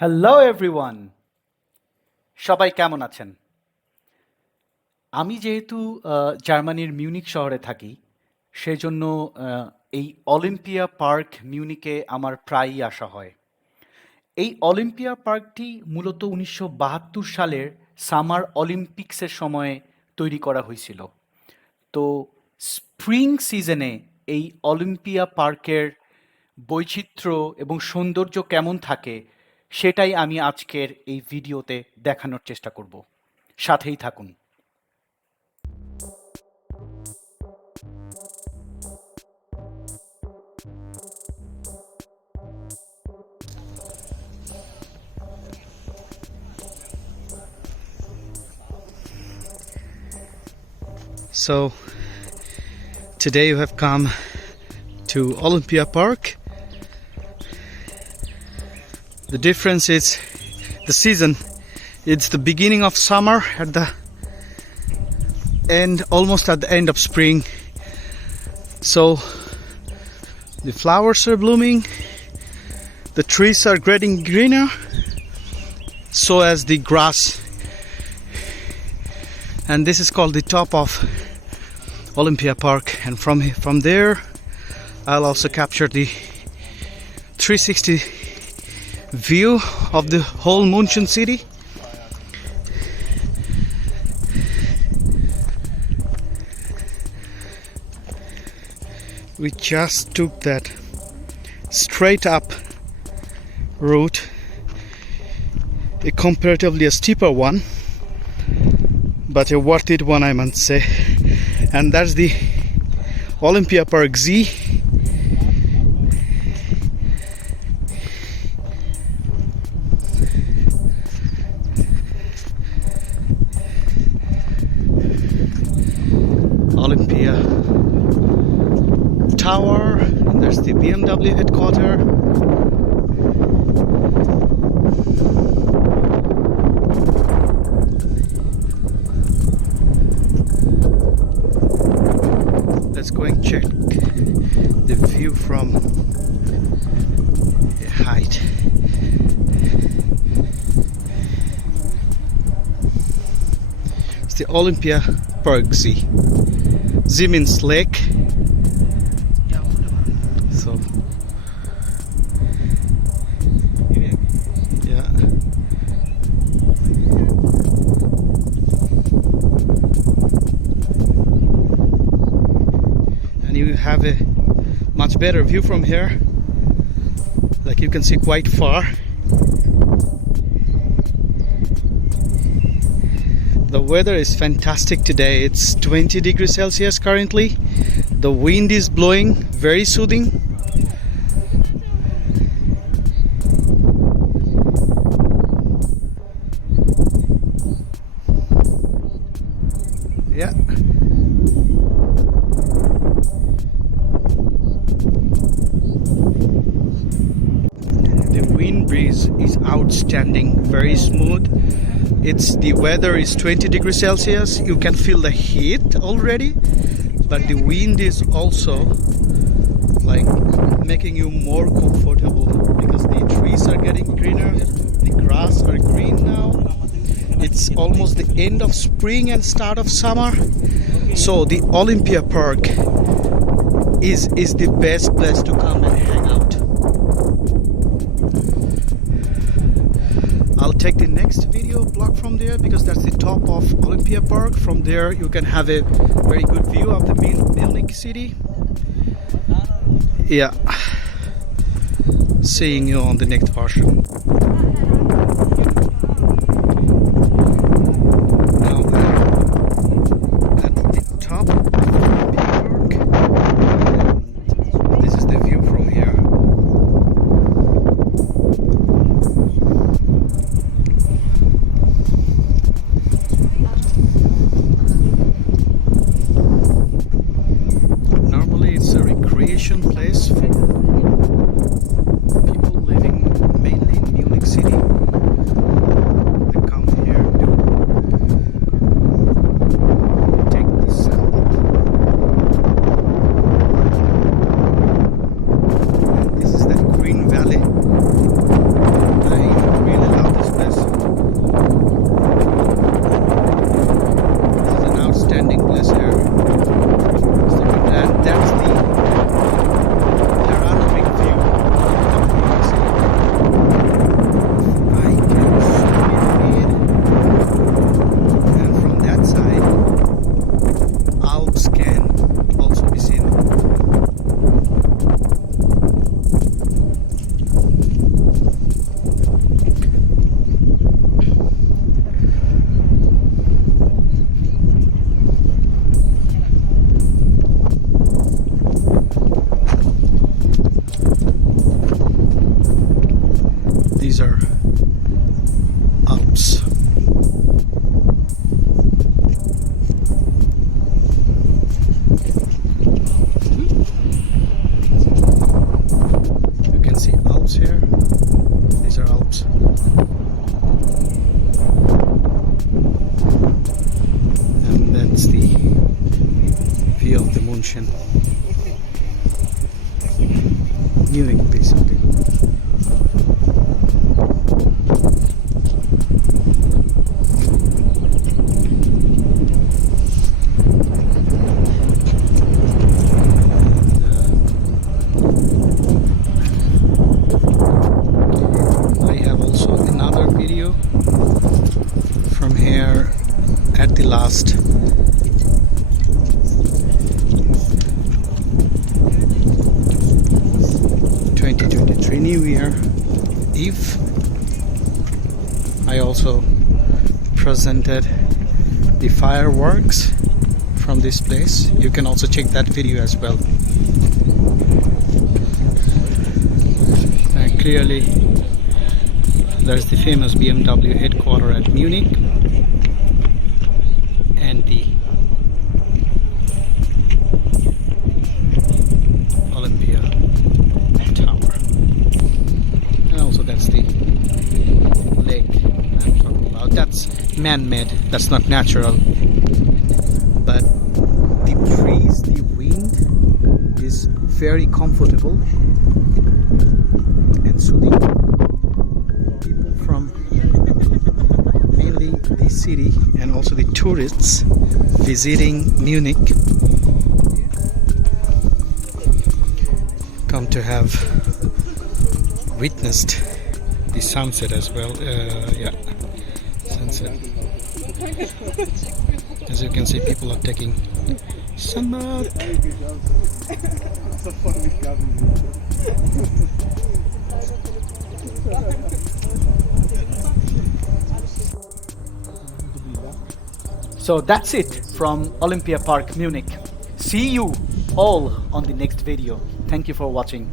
Hello everyone, সবাই কেমন আছেন? আমি যেহেতু জার্মানির মিউনিক শহরে থাকি, সেজন্য এই অলিম্পিয়া পার্ক মিউনিকে আমার প্রায়ই আসা হয়। এই অলিম্পিয়া পার্কটি মূলত ১৯৭২ সালের সামার অলিম্পিক্সের সময়ে তৈরি করা হয়েছিল। তো স্প্রিং সিজনে এই অলিম্পিয়া পার্কের বৈচিত্র্য এবং সৌন্দর্য কেমন থাকে সেটাই আমি আজকের এই ভিডিওতে দেখানোর চেষ্টা করব। সাথেই থাকুন। So today you have come to Olympia Park. The difference is the season. It's the beginning of summer at the end, almost at the end of spring. So the flowers are blooming, the trees are getting greener, so as the grass. And this is called the top of Olympia Park, and from there I'll also capture the 360 view of the whole München city. We just took that straight up route, a comparatively a steeper one, but a worth it one, I must say. And that's the Olympiapark Z. Olympia Tower, and there's the BMW headquarters. Let's go and check the view from the height. It's the Olympiapark Z. Z means lake. So yeah. And you have a much better view from here, like you can see quite far. The weather is fantastic today. It's 20 degrees Celsius currently. The wind is blowing, very soothing. Yeah. The wind breeze is outstanding, very smooth. The weather is 20 degrees Celsius. You can feel the heat already, but the wind is also like making you more comfortable because the trees are getting greener, the grass are green now. It's almost the end of spring and start of summer. So the Olympia Park is the best place to come and hang out. I'll take the next video blog from there because that's the top of Olympia Park. From there you can have a very good view of the Munich city. Yeah. Seeing you on the next version. Now at the top of Olympia Park. This is the view from here. It's a recreation place for people living mainly in Munich city. They come here to take the sun. And this is that green valley. The green Munich, basically. I have also another video from here at the last New Year Eve. I also presented the fireworks from this place. You can also check that video as well. Clearly there's the famous BMW headquarters at Munich and the Olympia Tower. And also that's the lake I'm talking about. That's man-made, that's not natural. But the breeze, the wind is very comfortable and soothing. People from mainly the city and also the tourists visiting Munich come to have witnessed the sunset as well. Yeah, sunset. As you can see, people are taking sunbath. So that's it from Olympiapark Munich. See you all on the next video. Thank you for watching.